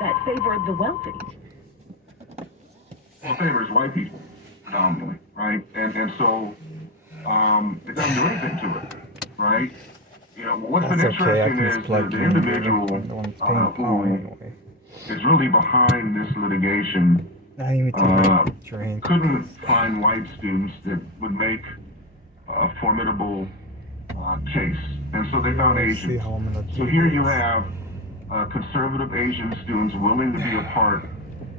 that favored the wealthy. Well, it favors white people predominantly, right? And so it doesn't do anything to it, right? You know, what's been interesting is the individual who is really behind this litigation couldn't find white students that would make a formidable case, and so they found Asians. So here you have conservative Asian students willing to be a part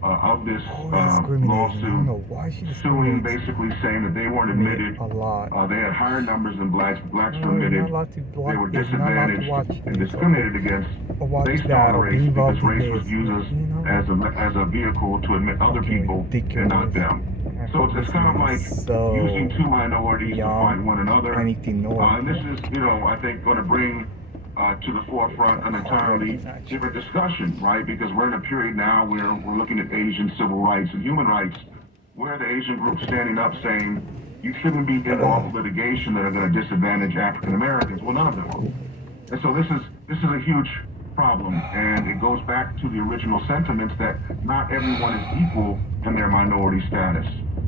of this lawsuit, suing, basically saying that they weren't admitted. They had higher numbers than blacks. Blacks were admitted. They were disadvantaged and discriminated against based on race because race was used as a vehicle to admit other people and not them. So it's kind of like using two minorities to fight one another. And this is, I think, going to bring to the forefront an entirely different discussion, right? Because we're in a period now where we're looking at Asian civil rights and human rights, where the Asian group standing up saying you shouldn't be involved in litigation that are going to disadvantage African Americans. Well, none of them are. And so this is a huge problem, and it goes back to the original sentiments that not everyone is equal in their minority status.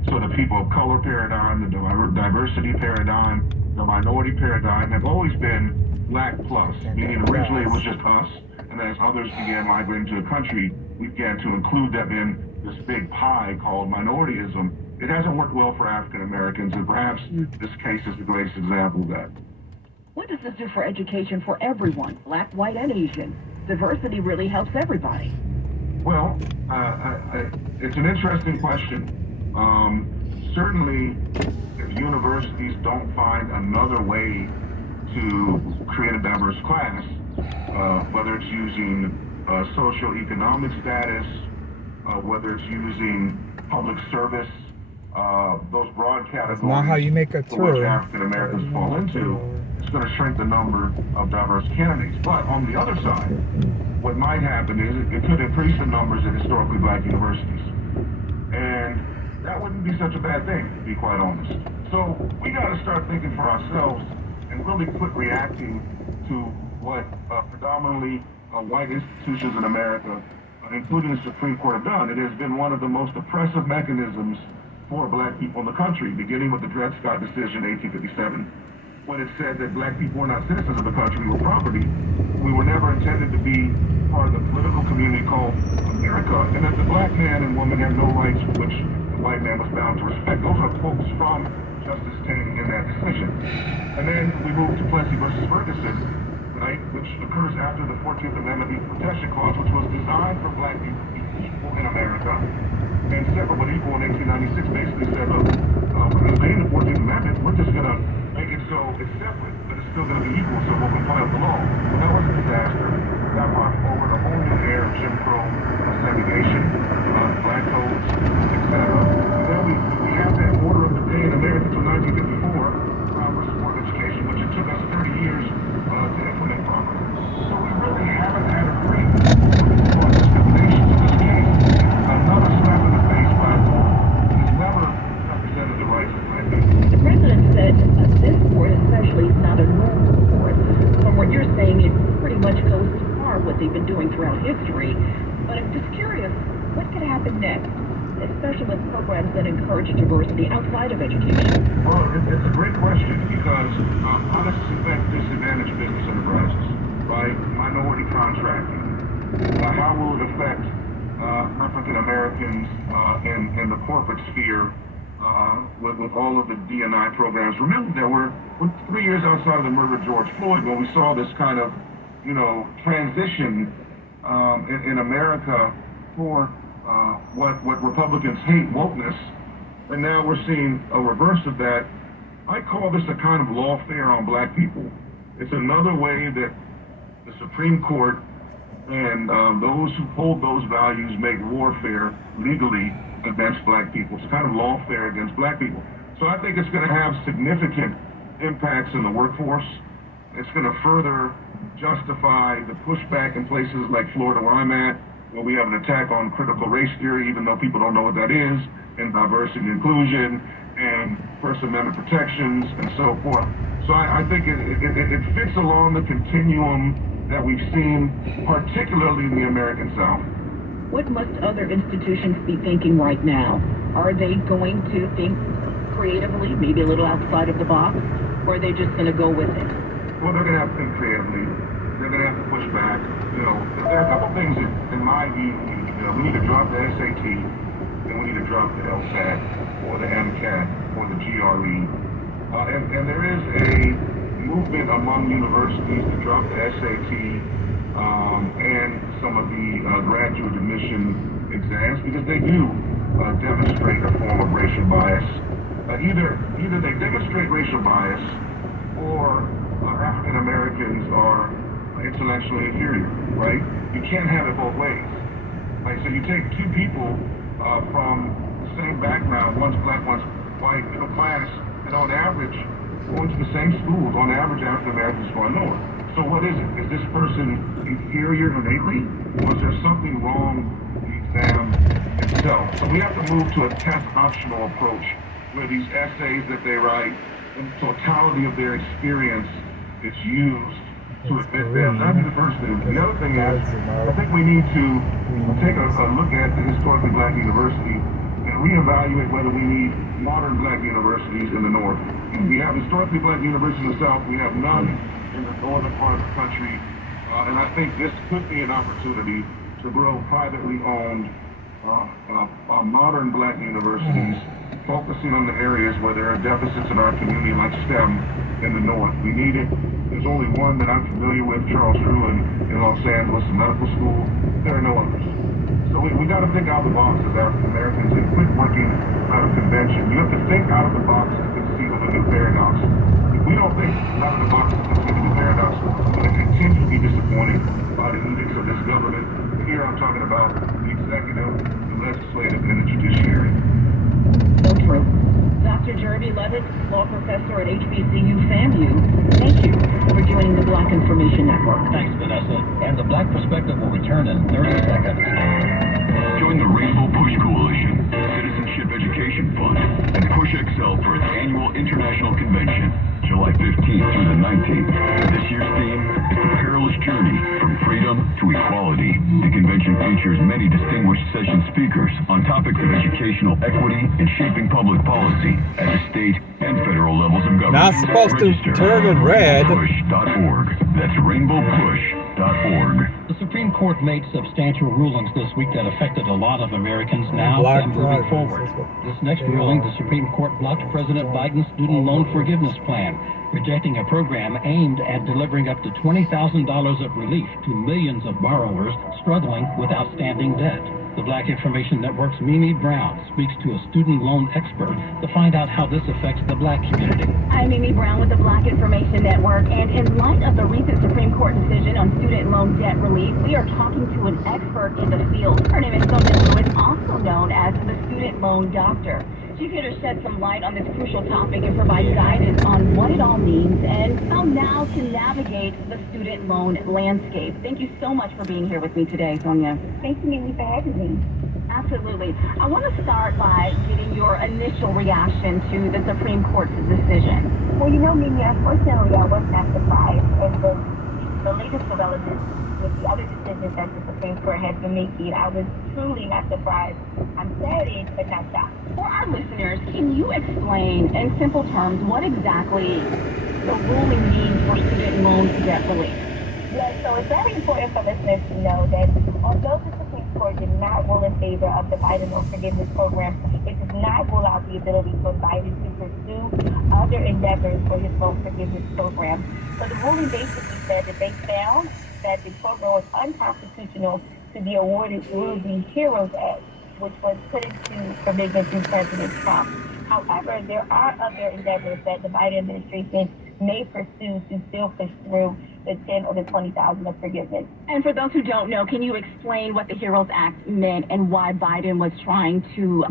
So the people of color paradigm, the diversity paradigm, the minority paradigm have always been black plus, meaning originally it was just us, and as others began migrating to the country, we began to include them in this big pie called minorityism. It hasn't worked well for African Americans, and perhaps this case is the greatest example of that. What does this do for education for everyone, black, white, and Asian? Diversity really helps everybody. Well, it's an interesting question. Certainly, if universities don't find another way to create a diverse class, whether it's using socioeconomic status, whether it's using public service, those broad categories not how you make a for which African Americans fall into, it's going to shrink the number of diverse candidates. But on the other side, what might happen is it could increase the numbers at historically black universities. And that wouldn't be such a bad thing, to be quite honest. So we got to start thinking for ourselves and really quit reacting to what predominantly white institutions in America, including the Supreme Court, have done. It has been one of the most oppressive mechanisms for black people in the country, beginning with the Dred Scott decision in 1857, when it said that black people were not citizens of the country, we were property. We were never intended to be part of the political community called America, and that the black man and woman have no rights which the white man was bound to respect. Those are quotes from Justice Taney in that decision. And then we move to Plessy versus Ferguson, right, which occurs after the 14th Amendment Equal Protection Clause, which was designed for black people to be equal in America. And separate but equal in 1896 basically said, look, we're going to stay in the 14th Amendment, we're just going to make it so it's separate, but it's still going to be equal, so we'll comply with the law. Well, that was a disaster. That brought forward a whole new era of Jim Crow, segregation, black codes, etc. And then we have that order of the day in America until 1954, Brown versus Board of Education, which it took us 30 years to implement properly. So we really haven't had a great on discrimination in this case. Another slap in the face by a law that has never represented the rights of black people. The president said this court especially is not a normal court. From what you're saying, it pretty much goes to par what they've been doing throughout history. But I'm just curious, what could happen next, especially with programs that encourage diversity outside of education? Well, it's a great question because how does this affect disadvantaged business enterprises, right? Minority contracting. How will it affect African Americans in the corporate sphere with all of the D&I programs? Remember that we're 3 years outside of the murder of George Floyd when we saw this kind of, transition in America for what Republicans hate, wokeness, and now we're seeing a reverse of that. I call this a kind of lawfare on black people. It's another way that the Supreme Court and those who hold those values make warfare legally against black people. It's kind of lawfare against black people. So I think it's going to have significant impacts in the workforce. It's going to further justify the pushback in places like Florida, where I'm at, where we have an attack on critical race theory, even though people don't know what that is, and diversity and inclusion, and First Amendment protections, and so forth. So I think it fits along the continuum that we've seen, particularly in the American South. what must other institutions be thinking right now? Are they going to think creatively, maybe a little outside of the box, or are they just going to go with it? Well, they're going to have to think creatively. They're going to have to push back. You know, there are a couple things that, in my view, we need to drop the SAT, and we need to drop the LSAT, or the MCAT, or the GRE. And there is a movement among universities to drop the SAT and some of the graduate admission exams because they do demonstrate a form of racial bias. Either they demonstrate racial bias or African Americans are intellectually inferior, right? You can't have it both ways. Like, so you take two people from the same background, one's black, one's white, in a class, and on average, going to the same schools, on average, African Americans score lower. So what is it? Is this person inferior innately, or is there something wrong with the exam itself? So we have to move to a test optional approach where these essays that they write, in totality of their experience, is used to admit them. That'd be the first thing. The other thing is, I think we need to take a look at the historically black university and reevaluate whether we need modern black universities in the North. We have historically black universities in the South. We have none in the northern part of the country. And I think this could be an opportunity to grow privately owned modern black universities, focusing on the areas where there are deficits in our community, like STEM in the North. We need it. There's only one that I'm familiar with, Charles Drew in Los Angeles Medical School. There are no others. So we got to think out of the box as African Americans and quit working out of convention. You have to think out of the box to conceive of a new paradox. If we don't think out of the box to conceive of a new paradox, we're going to continue to be disappointed by the edicts of this government. Here I'm talking about the executive, the legislative, and the judiciary. So true. Dr. Jeremy Levitt, law professor at HBCU FAMU, thank you for joining the Black Information Network. Thanks, Vanessa. And the Black Perspective will return in 30 seconds. Join the Rainbow Push Coalition, Citizenship Education Fund, and Push XL for its annual international convention, July 15th through the 19th. This year's theme is The Perilous Journey from Freedom to Equality. The convention features many distinguished session speakers on topics of educational equity and shaping public policy at the state and federal levels of government. Not supposed to turn in red. Rainbowpush.org. That's rainbowpush.org. The Supreme Court made substantial rulings this week that affected a lot of Americans now Black and moving drivers, forward. that's what This next they ruling, are. the Supreme Court blocked President Biden's student loan forgiveness plan, rejecting a program aimed at delivering up to $20,000 of relief to millions of borrowers struggling with outstanding debt. The Black Information Network's Mimi Brown speaks to a student loan expert to find out how this affects the Black community. I'm Mimi Brown with the Black Information Network, and in light of the recent Supreme Court decision on student loan debt relief, we are talking to an expert in the field. Her name is Sonia Lewis, also known as the Student Loan Doctor. She's here to shed some light on this crucial topic and provide guidance on what it all means and how now to navigate the student loan landscape. Thank you so much for being here with me today, Sonia. Thank you, Mimi, for having me. Absolutely. I want to start by getting your initial reaction to the Supreme Court's decision. Well, you know, Mimi, unfortunately, I was not surprised. And the latest developments with the other decisions that the Supreme Court has been making, I was truly not surprised. I'm saddened, but not shocked. For our listeners, can you explain in simple terms what exactly the ruling means for student loan debt relief? Yes, so it's very important for listeners to know that although the Supreme Court did not rule in favor of the Biden loan forgiveness program, it does not rule out the ability for Biden to pursue other endeavors for his loan forgiveness program. So the ruling basically said that they found that the program was unconstitutional to be awarded through the HEROES Act, which was put into provision through President Trump. However, there are other endeavors that the Biden administration may pursue to still push through the 10 or the 20,000 of forgiveness. And for those who don't know, can you explain what the HEROES Act meant and why Biden was trying to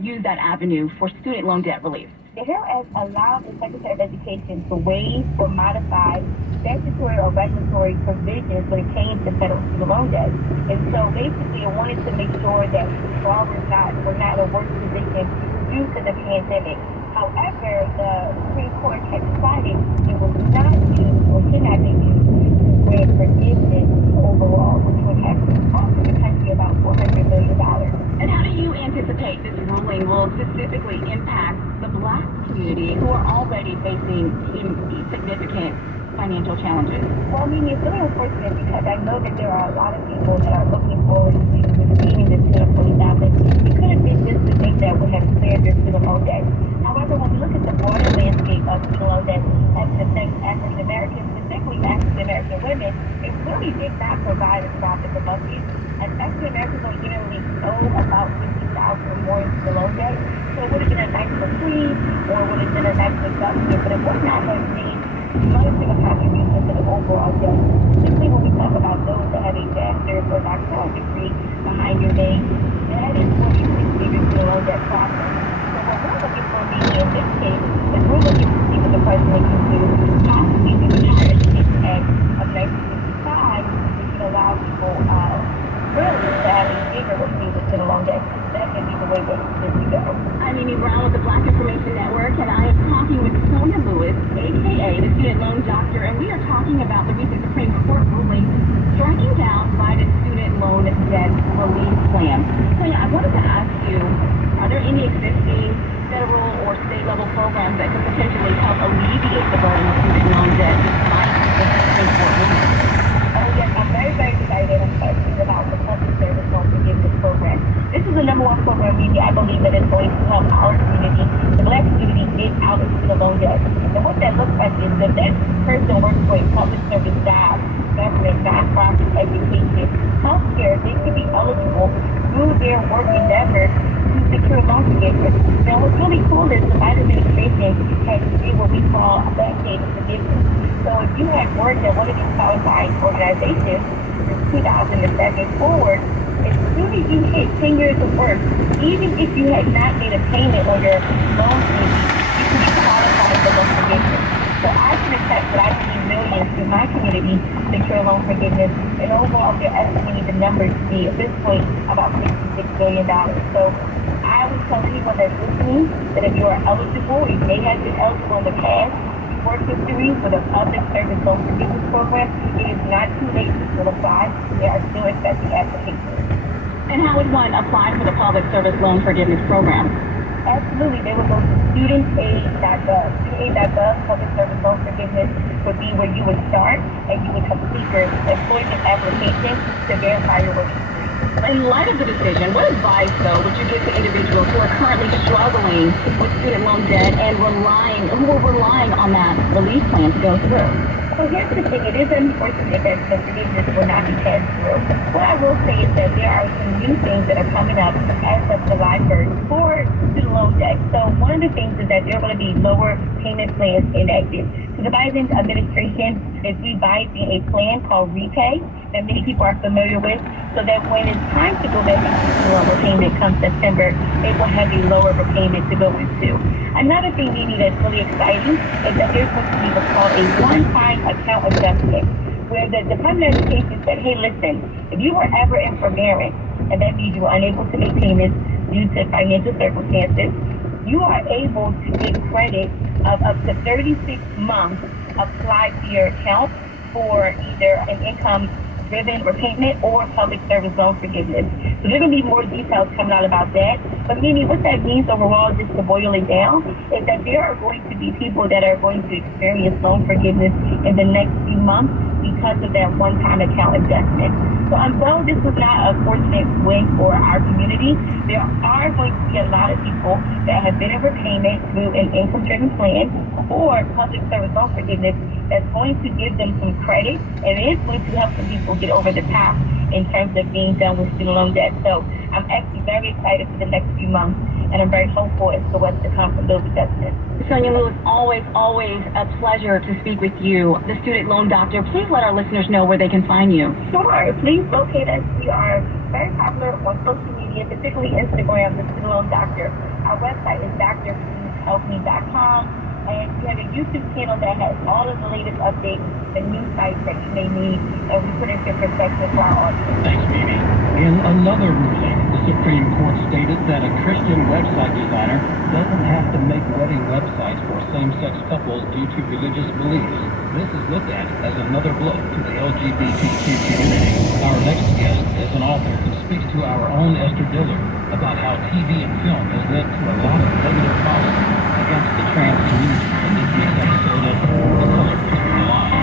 use that avenue for student loan debt relief? The HEROES Act allowed the Secretary of Education to waive or modify statutory or regulatory provisions when it came to federal student loan debt. And so basically it wanted to make sure that borrowers were not in a worse position due to the pandemic. However, the Supreme Court had decided it was not used or should not be used to grant forgiveness overall, which would have cost the country about $400 will specifically impact the Black community who are already facing significant financial challenges? Well, I mean, it's really unfortunate because I know that there are a lot of people that are looking forward to receiving this $240,000. It could have been just the thing that would have cleared their student loan debt. However, when we look at the broader landscape of student loan debt as it affects African Americans, particularly African American women, it really did not provide a drop in the bucket. As African Americans only generally owe about $50,000 or more in student loan debt, so it would have been a nice reprieve or it would have been a nice adjustment, but it would not have made much of a contribution to the overall debt. Simply when we talk about those that have a master's or doctoral degree behind your name, that is what you receive in student loan debt process. So what we're looking for maybe in this case is we're looking to see what the president can do, possibly do the Higher Education Act of 1965, which would allow people really to have a bigger receive with student loan debt. That can be the way that we go. I'm Amy Brown with the Black Information Network, and I am talking with Sonia Lewis, a.k.a. the student loan doctor, and we are talking about the recent Supreme Court ruling striking down Biden's student loan debt relief plan. Sonia, I wanted to ask you, are there any existing federal or state-level programs that could potentially help alleviate the burden of student loan debt despite the Supreme Court ruling? Oh, yes, I'm very, very excited. I'm excited about the public service loan forgiveness program. This is the #1 program, maybe I believe that is going to help our community, the Black community, get out of student loan debt. And what that looks like is that that person works for a public service job, government, nonprofit, education, healthcare. They can be eligible through their work endeavors to secure loan forgiveness. Now, what's really cool is the Biden administration has did what we call a backdate of forgiveness. So if you had worked at one of these qualifying organizations from 2007 forward, as soon as you hit 10 years of work, even if you had not made a payment on your loan fee, you can be qualified for loan forgiveness. So I can attest that I've seen millions in my community secure loan forgiveness, and overall they're estimating the number to be, at this point, about $66 billion. So I would tell anyone that's listening that if you are eligible, you may have been eligible in the past, work history for the public service loan forgiveness program, it is not too late to still apply. There are still accepting applications. And how would one apply for the public service loan forgiveness program? Absolutely, they would go to studentaid.gov. Studentaid.gov, public service loan forgiveness would be where you would start, and you would complete your employment application to verify your work history. In light of the decision, what advice, though, would you give to individuals who are currently struggling with student loan debt and who are relying on that relief plan to go through? Well, here's the thing. It is unfortunate that the forgiveness will not be passed through. What I will say is that there are some new things that are coming up as of July 1st for student loan debt. So one of the things is that there are going to be lower payment plans enacted. So the Biden administration is revising a plan called Repay that many people are familiar with, so that when it's time to go back into student loan repayment come September, they will have a lower repayment to go into. Another thing, Mimi, that's really exciting is that there's going to be what's called a one-time account adjustment, where the Department of Education said, hey, listen, if you were ever in forbearance, and that means you were unable to make payments due to financial circumstances, you are able to get credit of up to 36 months applied to your account for either an income-driven repayment or public service loan forgiveness. So there are going to be more details coming out about that. But meaning what that means overall, just to boil it down, is that there are going to be people that are going to experience loan forgiveness in the next few months because of that one-time account adjustment. So although this was not a fortunate win for our community, there are going to be a lot of people that have been in repayment through an income-driven plan or public service loan forgiveness that's going to give them some credit, and it is going to help some people get over the top in terms of being done with student loan debt. So I'm actually very excited for the next few months, and I'm very hopeful as to what's to come from those adjustments. Sonia Lewis, always a pleasure to speak with you, the student loan doctor. Please let our listeners know where they can find you. Sure. Please locate us. We are very popular on social media, particularly Instagram, the student loan doctor. Our website is drpleasehelpme.com. And we have a YouTube channel that has all of the latest updates, the new sites that you may need, and we put it into perspective for our audience. Thanks, Mimi. In another ruling, the Supreme Court stated that a Christian website designer doesn't have to make wedding websites for same-sex couples due to religious beliefs. This is looked at as another blow to the LGBTQ community. Our next guest is an author who speaks to our own Esther Dillard about how TV and film has led to a lot of negative policy against the trans community in this week's episode of The Color Between the Lines.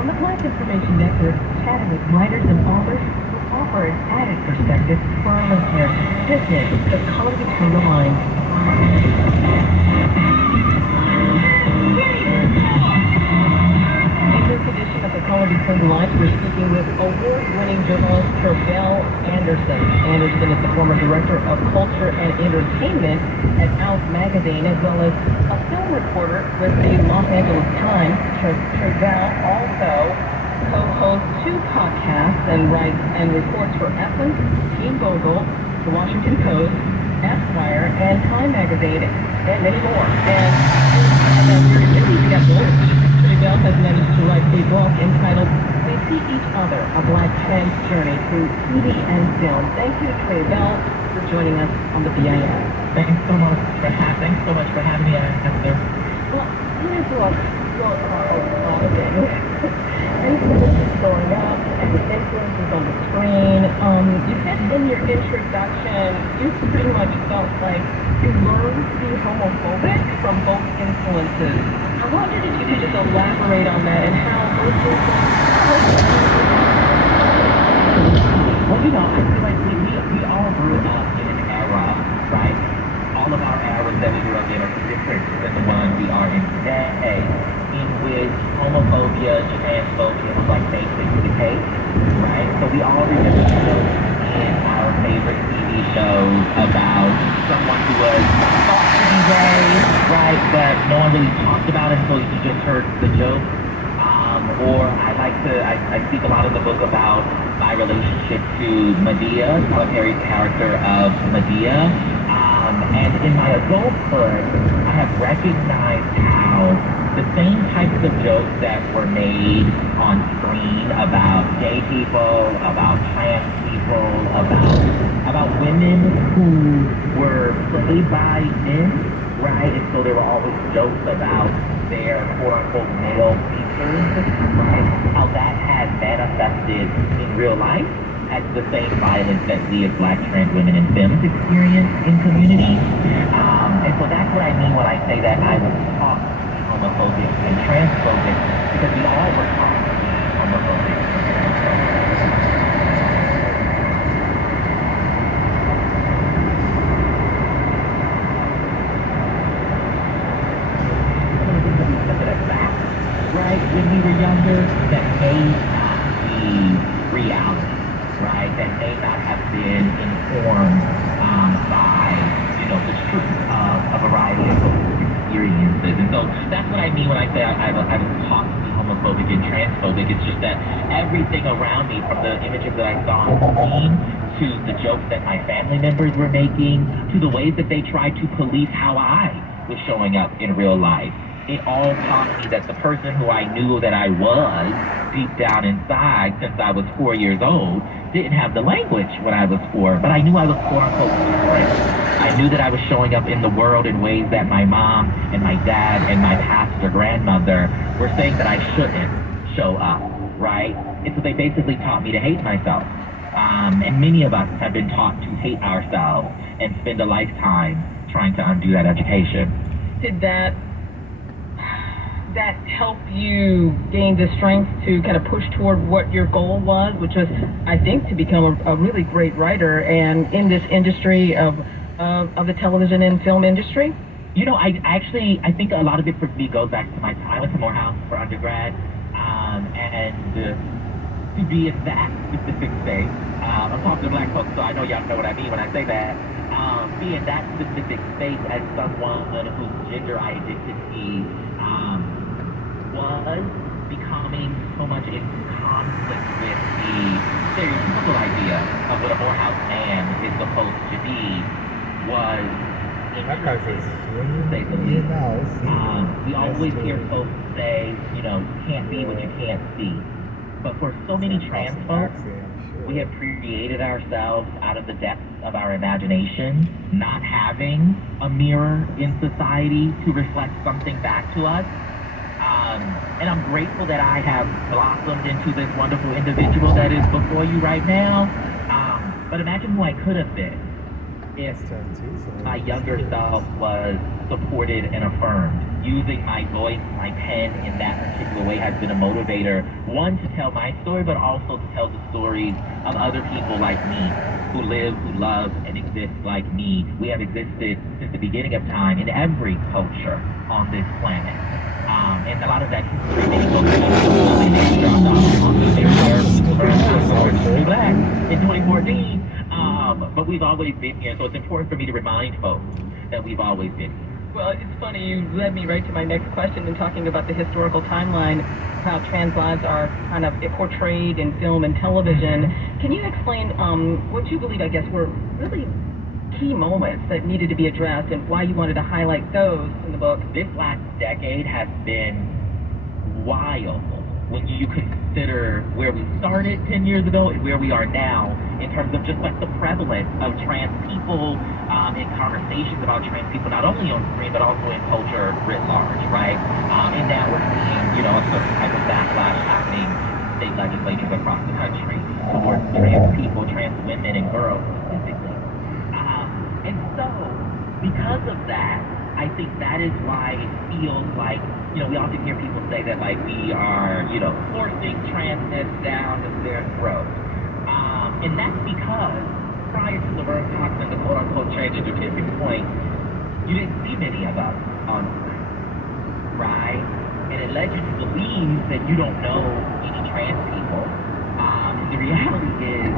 On the Black Information Network, chatting with writers and authors who offer an added perspective for our listeners. This is The Color Between the Lines. In this edition of The Color Between the Lines, we're speaking with award-winning journalist Tre'vell Anderson. Anderson is the former director of culture and entertainment at Out Magazine, as well as a film reporter with the Los Angeles Times. Tre'vell also co-hosts 2 podcasts and writes and reports for Essence, Teen Vogel, The Washington Post, Esquire, and Time Magazine, and many more. And very busy schedule, Tre'vell has managed to write a book entitled We See Each Other, a Black Trans Journey Through TV and Film. Thank you, Tre'vell, for joining us on the BIS. Thanks so much for having me, Esther. Well, here's what you're about of it. And since growing up and the influences on the screen, you said in your introduction, you pretty much felt like you learned to be homophobic from both influences. I wondered if you could just elaborate on that and how those influences. Well, you know, I feel like we all grew up in an era, right? All of our eras that we grew up in are different than the one we are in today, in which homophobia, transphobia was like basically the case, right? So we all remember shows in our favorite TV shows about someone who was thought to be gay, right? But no one really talked about it until you just heard the joke. Or I speak a lot in the book about my relationship to Medea, Tyler Perry's character of Medea. And in my adulthood, I have recognized how the same types of jokes that were made on screen about gay people, about trans people, about women who were played by men, right? And so there were always jokes about their quote-unquote male features, right? How that has manifested in real life as the same violence that we as Black trans women and femmes experience in communities. And so that's what I mean when I say that I was taught to be homophobic and transphobic, because we all were taught to be homophobic and transphobic. Right, when we were younger, that may not be reality, right? That may not have been informed by, the truth of a variety of experiences. And so that's what I mean when I say I was taught to be homophobic and transphobic. It's just that everything around me, from the images that I saw on screen, to the jokes that my family members were making, to the ways that they tried to police how I was showing up in real life, it all taught me that the person who I knew that I was deep down inside since I was 4 years old didn't have the language when I was 4, but I knew I was quote-unquote different. I knew that I was showing up in the world in ways that my mom and my dad and my pastor grandmother were saying that I shouldn't show up, right? And so they basically taught me to hate myself. And many of us have been taught to hate ourselves and spend a lifetime trying to undo that education. Did that help you gain the strength to kind of push toward what your goal was, which was, I think, to become a really great writer and in this industry of the television and film industry? I think a lot of it for me goes back to my time. I went to Morehouse for undergrad, and to be in that specific space, I'm talking to Black folks, so I know y'all know what I mean when I say that. Be in that specific space as someone whose gender identity was becoming so much in conflict with the stereotypical idea of what a Morehouse man is supposed to be was interesting, to say the least. We always hear folks say, you can't be what you can't see. But for so many trans folks, we have created ourselves out of the depths of our imagination, not having a mirror in society to reflect something back to us. And I'm grateful that I have blossomed into this wonderful individual that is before you right now. But imagine who I could have been if my younger self was supported and affirmed. Using my voice, my pen in that particular way has been a motivator, one, to tell my story, but also to tell the stories of other people like me, who live, who love, and exist like me. We have existed since the beginning of time in every culture on this planet. And a lot of that history maybe goes they dropped off on the air black in 2014. But we've always been here, so it's important for me to remind folks that we've always been here. Well, it's funny, you led me right to my next question in talking about the historical timeline, how trans lives are kind of portrayed in film and television. Can you explain what you believe, I guess, were really key moments that needed to be addressed and why you wanted to highlight those in the book? This last decade has been wild when you consider where we started 10 years ago and where we are now in terms of just like the prevalence of trans people in conversations about trans people, not only on screen but also in culture writ large, right? And now we're seeing, a certain type of backlash happening in state legislatures across the country towards trans people, trans women and girls specifically. And so, because of that, I think that is why it feels like, we often hear people say that, like, we are, forcing transness down their throat. And that's because prior to Laverne Cox and the quote-unquote change into tipping point, you didn't see many of us on screen, right? And it led you to believe that you don't know any trans people. The reality is,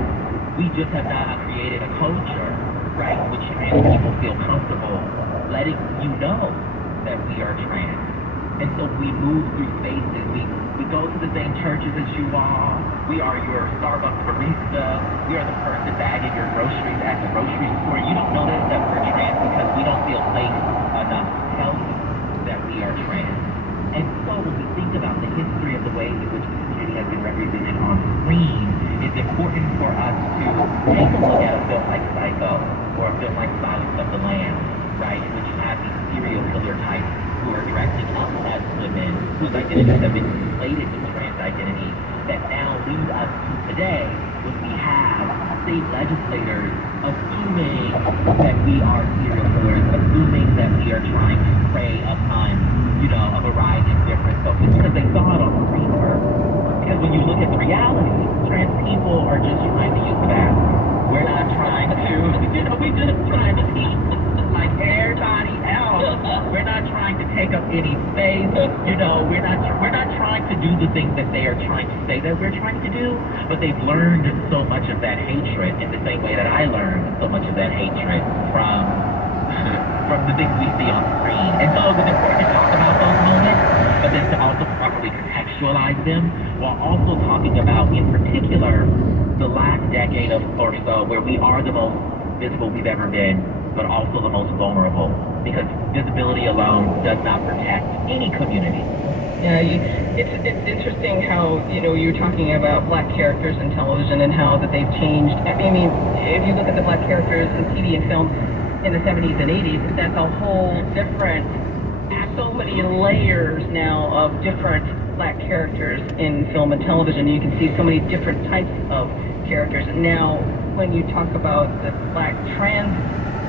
we just have not created a culture, right, in which trans people feel comfortable letting you know that we are trans. And so we move through spaces. We go to the same churches as you all. We are your Starbucks barista. We are the person bagging your groceries at the grocery store. You don't know that we're trans because we don't feel safe enough to tell you that we are trans. And so when we think about the history of the way in which the community has been represented on screen, it's important for us to take a look at a film like Psycho or a film like Silence of the Lambs, right, in which you have these serial killer types who are dressing up as women whose identities have been conflated with trans identities that now lead us to today when we have state legislators assuming that we are serial killers, assuming that we are trying to prey upon, a variety of different folks because they saw it on the screen first. Because when you look at the reality, trans people are just trying to use the bathroom. We're not trying to, we're just trying to eat like everybody else. We're not trying to take up any space. We're not trying to do the things that they are trying to say that we're trying to do. But they've learned so much of that hatred in the same way that I learned so much of that hatred from the things we see on screen. And so it's important to talk about those moments, but then to also properly contextualize them while also talking about, in particular, the last decade or so where we are the most visible we've ever been, but also the most vulnerable, because visibility alone does not protect any community. Yeah, it's interesting how, you're talking about black characters in television and how that they've changed. I mean, if you look at the black characters in TV and film in the 70s and 80s, that's a whole different, so many layers now of different black characters in film and television. You can see so many different types of characters. And now, when you talk about the black trans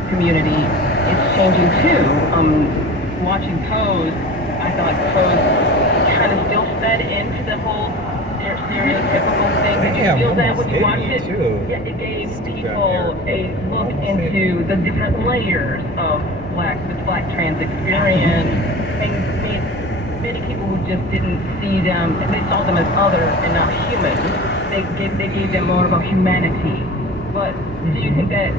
community, it's changing too. Watching Pose, I thought Pose kind of still fed into the whole stereotypical thing. Did you feel that when you watched it? Yeah, it gave people a look into the different layers of the black trans experience, and made many people who just didn't see them, they saw them as other and not human. They gave them more of a humanity. But do you think that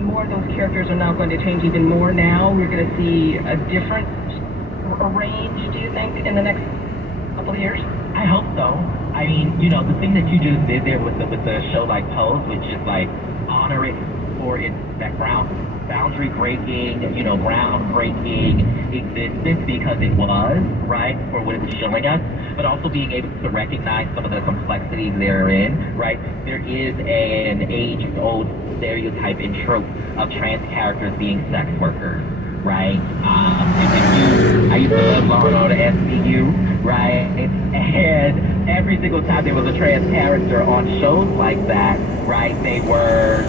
more of those characters are now going to change even more now? We're going to see a different range, do you think, in the next couple of years? I hope so. I mean, the thing that you just did there with the show like Pose, which is like honor it for its background, boundary breaking, groundbreaking existence because it was, right, for what it was showing us, but also being able to recognize some of the complexities therein, right? There is an age-old stereotype and trope of trans characters being sex workers, right? I used to love Law and Order SVU, right? And every single time there was a trans character on shows like that, right, they were